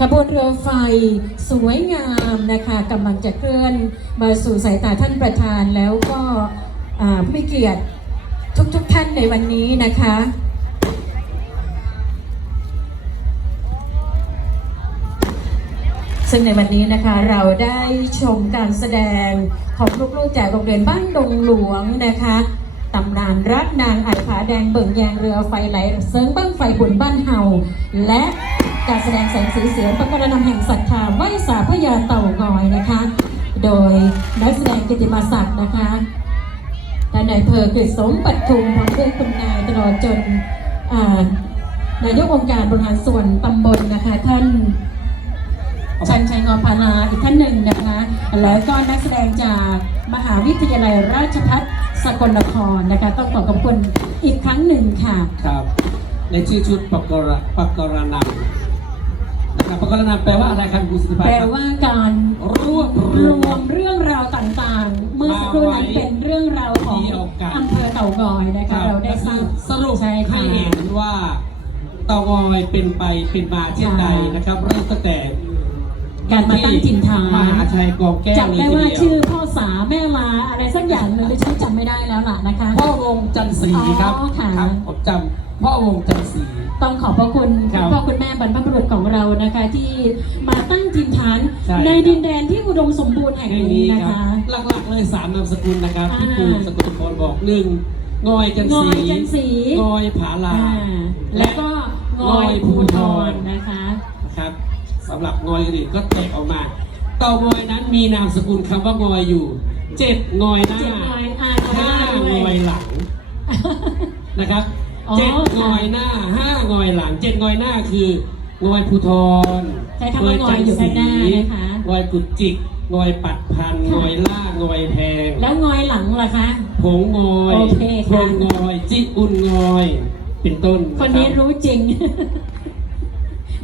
ขบวนเรือไฟสวยงามนะคะกำลังจะเคลื่อนมาสู่สายตาท่านประธานแล้วก็ผู้มีเกียรติทุกๆทท่านในวันนี้นะคะซึ่งในวันนี้นะคะเราได้ชมการแสดงของลูกๆจากโรงเรียนบ้านดงหลวงนะคะตำนานรักนางไอผาแดงเบิ่งแยงเรือไฟไหลเซิงบ้างไฟบุญบ้านเฮาและ การแสดงแสงสีเสียงประกรณำแห่งศรัทธาไหวสาพญาเต่างอยนะคะ โดยนักแสดงกิติมาศักดิ์นะคะและนายเพอกฤษสมปัทุมพร้อมด้วยคุณนายตลอดจนนายกองค์การบริหารส่วนตำบลนะคะ ท่านชันชัยงอพานาอีกท่านหนึ่งนะคะ แล้วก็นักแสดงจากมหาวิทยาลัยราชภัฏสกลนครนะคะ ต้องขอขอบคุณอีกครั้งหนึ่งค่ะ ครับ ในชื่อชุดปกรปกรณำ นะครับปกรณำแปลว่าอะไรครับคุณสุธิภาแปลครับว่าการรวบรวมเรื่องราวต่างๆ เมื่อสักครู่นั้นเป็นเรื่องราวของเดียวกัน อำเภอเต่างอยนะคคะรับเราได้ทราบสรุปใช่ค่ะให้เห็นว่าเตางอยเป็นไปเป็นมาเช่นใดนะครับเริ่มตั้งแต่การมาตั้งถิ่นฐาน มหาชัยกองแก้วจำเลยได้ทีว่าเดียวชื่อพ่อสาแม่ลาอะไรสักอย่างหนึ่งดิฉันจำไม่ได้แล้วล่ะนะคะ พ่อวงจันทร์ศรีครับอ๋อค่ะ ครับผมจำ พ่อวงจันทร์ศรี ต้องขอบพระคุณครับพ่อคุณแม่บรรพบุรุษของเรานะคะ ที่มาตั้งถิ่นฐานใช่ ในครับดินแดนที่อุดมสมบูรณ์แห่งในนี้นี้นะครัคะ บ หลักๆเลยสามนามสกุลนะครับที่อ่า ปูสกุลพรบอกหนึ่งงอยจันทงร์ศอรียจันสีงอยผาลา อ่าแล้วก็งอยภูทรนะคะ นะครับสำหรับงอยอื่นก็แตกออกมาเต่างอยนั้นมีนามสกุลคำว่างอยอยู่เจ็ดงอยหน้าเจ็ดงอยอ่าห้างอยหลังนะครับ อ๋อเจ็ดงอยหน้าห้างอยหลังเจ็ดงอยหน้าคืองอยภูทรใช้คำว่างอยอยู่ข้างหน้านะคะ งอยกุดจิกงอยปัดพันงค่ะอยล่างอยแพงแล้วงอยหลังล่ะคะ ผงงอยโอเคพค่ะงงอยจิอุ่นงอย เป็นต้นคนนี้ะรับ รู้จริง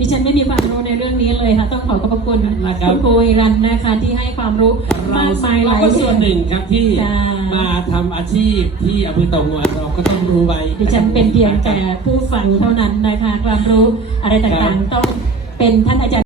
ดิฉันไม่มีความรู้ในเรื่องนี้เลยค่ะ ต้องขอขอบพระคุณนะครับคุณครูอิรันนะคะที่ให้ความรู้เรามากมายหเราลายก็ส่วนหนึ่งครับที่จ้า มาทำอาชีพที่อำเภอเต่างอยเราก็ต้องรู้ไว้ ดิฉันเป็นเพียงแต่ผู้ฟังเท่านั้นนะคะ ความรู้อะไรต่างๆ ต้องเป็นท่านอาจารย์